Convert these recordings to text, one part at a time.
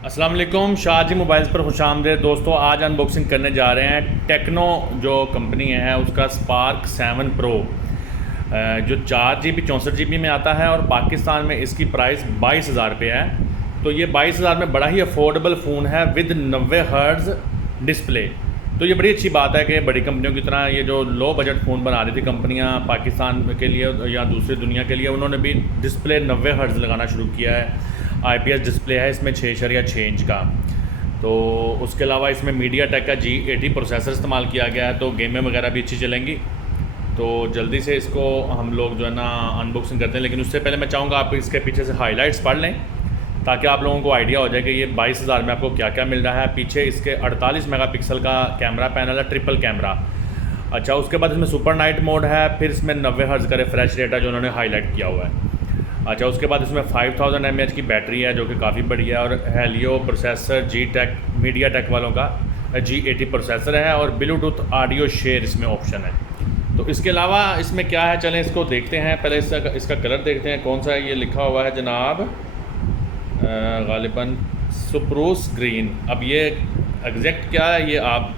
अस्सलाम वालेकुम, शाहजी मोबाइल्स पर खुशामदीद दोस्तों। आज अनबॉक्सिंग करने जा रहे हैं टेक्नो जो कंपनी है उसका स्पार्क 7 प्रो जो 4 GB 64 GB में आता है और पाकिस्तान में इसकी प्राइस 22,000 रुपये है। तो ये 22,000 में बड़ा ही अफोर्डेबल फ़ोन है विद 90 हर्ट्ज़ डिस्प्ले। तो ये बड़ी अच्छी बात है कि बड़ी कंपनियों की तरह ये जो लो बजट फ़ोन बना रही थी कंपनियां पाकिस्तान के लिए या दूसरी दुनिया के लिए, उन्होंने भी डिस्प्ले 90 हर्ट्ज़ लगाना शुरू किया है। IPS डिस्प्ले है इसमें 6.6 इंच का। तो उसके अलावा इसमें मीडियाटेक का G80 प्रोसेसर इस्तेमाल किया गया है, तो गेमें वगैरह भी अच्छी चलेंगी। तो जल्दी से इसको हम लोग जो है ना अनबॉक्सिंग करते हैं, लेकिन उससे पहले मैं चाहूँगा आप इसके पीछे से हाइलाइट्स पढ़ लें ताकि आप लोगों को आइडिया हो जाए कि ये 22,000 में आपको क्या क्या मिल रहा है। पीछे इसके 48 मेगापिक्सल का कैमरा पैनल है, ट्रिपल कैमरा। अच्छा, उसके बाद इसमें सुपर नाइट मोड है, फिर इसमें 90 हर्ट्ज़ का रिफ्रेश रेट है जो उन्होंने हाईलाइट किया हुआ है। अच्छा, उसके बाद इसमें 5000 mAh की बैटरी है जो कि काफ़ी बढ़िया है, और हेलियो प्रोसेसर मीडियाटेक वालों का G80 प्रोसेसर है, और ब्लूटूथ ऑडियो शेयर इसमें ऑप्शन है। तो इसके अलावा इसमें क्या है, चलें इसको देखते हैं। पहले इसका कलर देखते हैं कौन सा है। ये लिखा हुआ है जनाब गालिबन सुप्रूस ग्रीन। अब ये एग्जैक्ट क्या है ये आप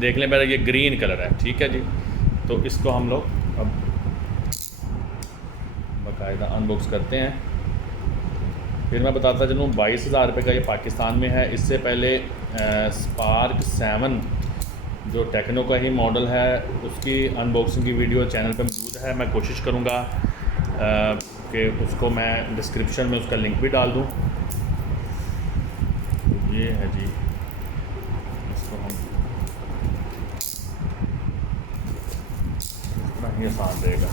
देख लें, मेरा ये ग्रीन कलर है, ठीक है जी। तो इसको हम लोग अब बाकायदा अनबॉक्स करते हैं, फिर मैं बताता चलूँ 22,000 रुपये का ये पाकिस्तान में है। इससे पहले स्पार्क 7 जो टेक्नो का ही मॉडल है उसकी अनबॉक्सिंग की वीडियो चैनल पे मौजूद है। मैं कोशिश करूँगा कि उसको मैं डिस्क्रिप्शन में उसका लिंक भी डाल दूँ। ये है जी, इसको हम इतना ही आसान रहेगा।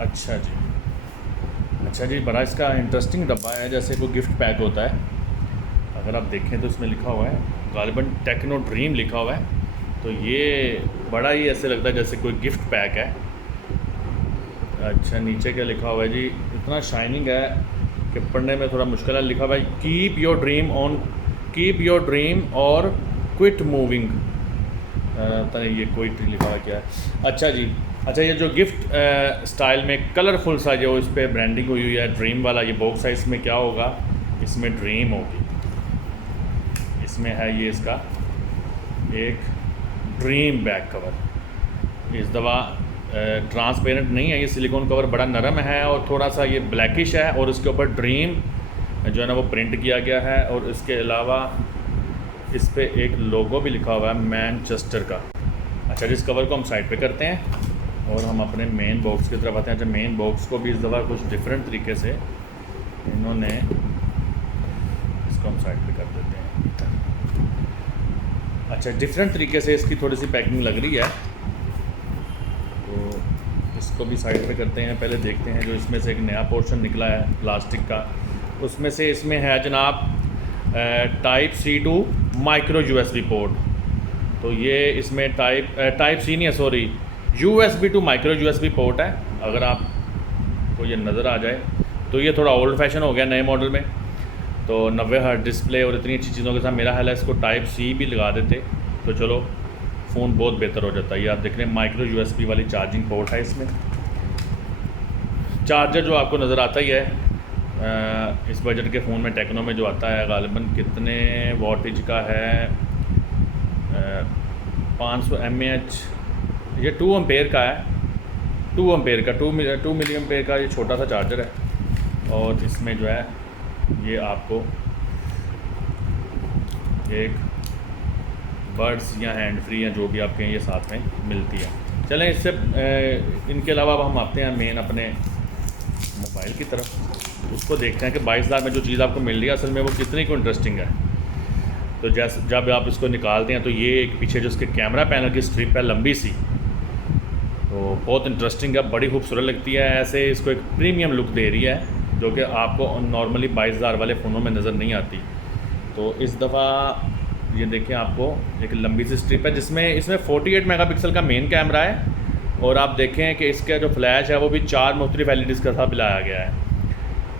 अच्छा जी, बड़ा इसका इंटरेस्टिंग डब्बा है, जैसे कोई गिफ्ट पैक होता है। अगर आप देखें तो इसमें लिखा हुआ है गालिबन टेक्नो ड्रीम लिखा हुआ है, तो ये बड़ा ही ऐसे लगता है जैसे कोई गिफ्ट पैक है। अच्छा, नीचे क्या लिखा हुआ है जी, इतना शाइनिंग है कि पढ़ने में थोड़ा मुश्किल है। लिखा हुआ है कीप योर ड्रीम और क्विट मूविंग। पता नहीं ये क्विट लिखा हुआ क्या है। अच्छा, ये जो गिफ्ट स्टाइल में कलरफुल सा जो इस पर ब्रांडिंग हुई है ड्रीम वाला, ये बॉक्स साइज़ में क्या होगा, इसमें ड्रीम होगी। इसमें है ये इसका एक ड्रीम बैक कवर। इस दफ़ा ट्रांसपेरेंट नहीं है, ये सिलिकॉन कवर बड़ा नरम है और थोड़ा सा ये ब्लैकिश है, और उसके ऊपर ड्रीम जो है ना वो प्रिंट किया गया है। और इसके अलावा इस पर एक लोगो भी लिखा हुआ है मैनचेस्टर का। अच्छा, इस कवर को हम साइड पे करते हैं और हम अपने मेन बॉक्स की तरफ आते हैं। अच्छा, मेन बॉक्स को भी इस दफ़ा कुछ डिफरेंट तरीके से इन्होंने, इसको हम साइड पे कर देते हैं। अच्छा, डिफरेंट तरीके से इसकी थोड़ी सी पैकिंग लग रही है, तो इसको भी साइड पे करते हैं। पहले देखते हैं जो इसमें से एक नया पोर्शन निकला है प्लास्टिक का, उसमें से इसमें है जनाब Type-C to micro USB port. तो ये इसमें Type-C नहीं है, sorry, USB to micro USB port है। अगर आपको ये नज़र आ जाए तो ये थोड़ा ओल्ड फैशन हो गया नए मॉडल में। तो 90 हर्ट्ज़ डिस्प्ले और इतनी अच्छी चीज़ों के साथ मेरा ख्याल है इसको Type-C भी लगा देते तो चलो फ़ोन बहुत बेहतर हो जाता है। ये आप देख रहे हैं माइक्रो USB वाली चार्जिंग पोर्ट है इसमें। चार्जर जो आपको नज़र आता ही है इस बजट के फ़ोन में टेक्नो में जो आता है गालिबन कितने वॉटेज का है, 500 mAh। ये 2 एम्पेयर का है, 2 एम्पेयर का 2 मिली एम्पेयर का ये छोटा सा चार्जर है। और इसमें जो है ये आपको एक बड्स या हैंड फ्री या जो भी आप कहें ये साथ में मिलती है। चलें इससे इनके अलावा हम आते हैं मेन अपने मोबाइल की तरफ, उसको देखते हैं कि 22,000 में जो चीज़ आपको मिल रही है असल में वो कितनी को इंटरेस्टिंग है। तो जैसे जब आप इसको निकालते हैं तो ये एक पीछे जो इसके कैमरा पैनल की स्ट्रिप है लंबी सी, तो बहुत इंटरेस्टिंग है, बड़ी खूबसूरत लगती है। ऐसे इसको एक प्रीमियम लुक दे रही है जो कि आपको नॉर्मली 22,000 वाले फ़ोनों में नज़र नहीं आती। तो इस दफ़ा ये देखें आपको एक लंबी सी स्ट्रिप है जिसमें इसमें 48 मेगापिक्सल का मेन कैमरा है, और आप देखें कि इसका जो फ्लैश है वो भी 4 मुख्तलिफ LEDs का साथ मिलाया गया है।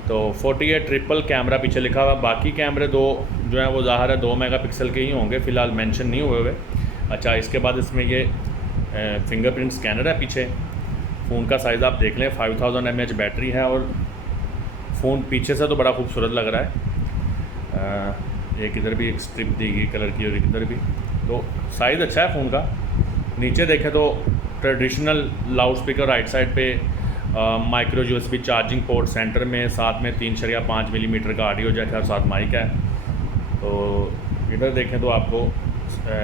तो 48 ट्रिपल कैमरा पीछे लिखा हुआ। बाकी कैमरे दो जो हैं वो ज़ाहिर है 2 मेगापिक्सल के ही होंगे, फ़िलहाल मेंशन नहीं हुए हुए। अच्छा, इसके बाद इसमें ये फिंगरप्रिंट स्कैनर है पीछे। फ़ोन का साइज़ आप देख लें, 5000 mAh बैटरी है, और फ़ोन पीछे से तो बड़ा खूबसूरत लग रहा है। एक इधर भी एक स्ट्रिप दी गई कलर की और एक इधर भी। तो साइज़ अच्छा है फ़ोन का। नीचे देखें तो traditional loudspeaker right side पे, micro USB charging port centre में, साथ में 3.5 मिलीमीटर का ऑडियो जैक है और साथ माइक है। तो इधर देखें तो आपको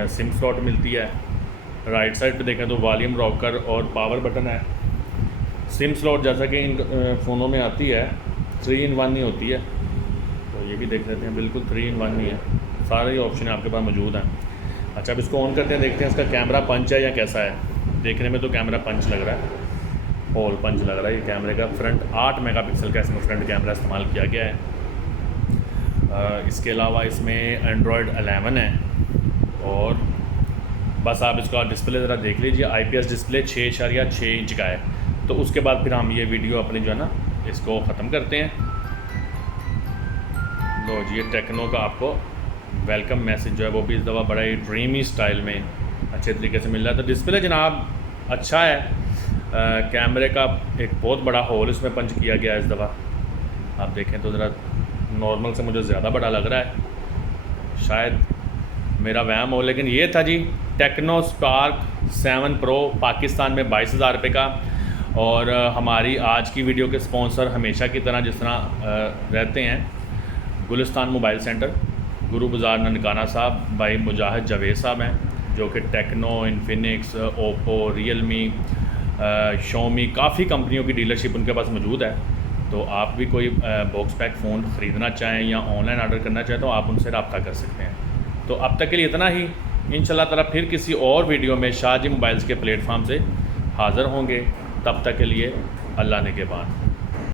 सिम स्लॉट मिलती है। राइट साइड पे देखें तो वॉल्यूम रॉकर और पावर बटन है। सिम स्लॉट जैसा कि इन फ़ोनों में आती है 3 in 1 ही होती है, तो ये भी देख लेते हैं, बिल्कुल 3 in 1 ही है। सारे ऑप्शन आपके पास मौजूद हैं। अच्छा, अब इसको ऑन करते हैं, देखते हैं इसका कैमरा पंच है या कैसा है। देखने में तो कैमरा पंच लग रहा है, होल पंच लग रहा है। ये कैमरे का फ्रंट 8 मेगापिक्सल का इसमें फ्रंट कैमरा इस्तेमाल किया गया है। इसके अलावा इसमें एंड्रॉयड 11 है और बस आप इसका डिस्प्ले ज़रा देख लीजिए, IPS डिस्प्ले 6.6 इंच का है। तो उसके बाद फिर हम ये वीडियो अपनी जो है ना इसको ख़त्म करते हैं। लो जी, ये टेक्नो का आपको वेलकम मैसेज जो है वो भी इस दफ़ा बड़ा ही ड्रीमी स्टाइल में अच्छे तरीके से मिल रहा है। तो डिस्प्ले जनाब अच्छा है। कैमरे का एक बहुत बड़ा होल इसमें पंच किया गया है इस दफ़ा। आप देखें तो ज़रा नॉर्मल से मुझे ज़्यादा बड़ा लग रहा है, शायद मेरा वहम हो। लेकिन ये था जी टेक्नो स्पार्क 7 प्रो, पाकिस्तान में 22,000 रुपये का। और हमारी आज की वीडियो के स्पॉन्सर हमेशा की तरह जिस तरह रहते हैं, गुलिस्तान मोबाइल सेंटर, गुरु बाज़ार, ननकाना साहब, भाई मुजाहिद जावेद साहब हैं, जो कि Tecno, Infinix, Oppo, Realme, Xiaomi, काफ़ी कंपनियों की डीलरशिप उनके पास मौजूद है। तो आप भी कोई बॉक्स पैक फ़ोन ख़रीदना चाहें या ऑनलाइन ऑर्डर करना चाहें तो आप उनसे रब्ता कर सकते हैं। तो अब तक के लिए इतना ही। इंशाल्लाह ताला फिर किसी और वीडियो में शाहजी मोबाइल्स के प्लेटफार्म से हाज़िर होंगे। तब तक के लिए अल्लाह ने के बाद।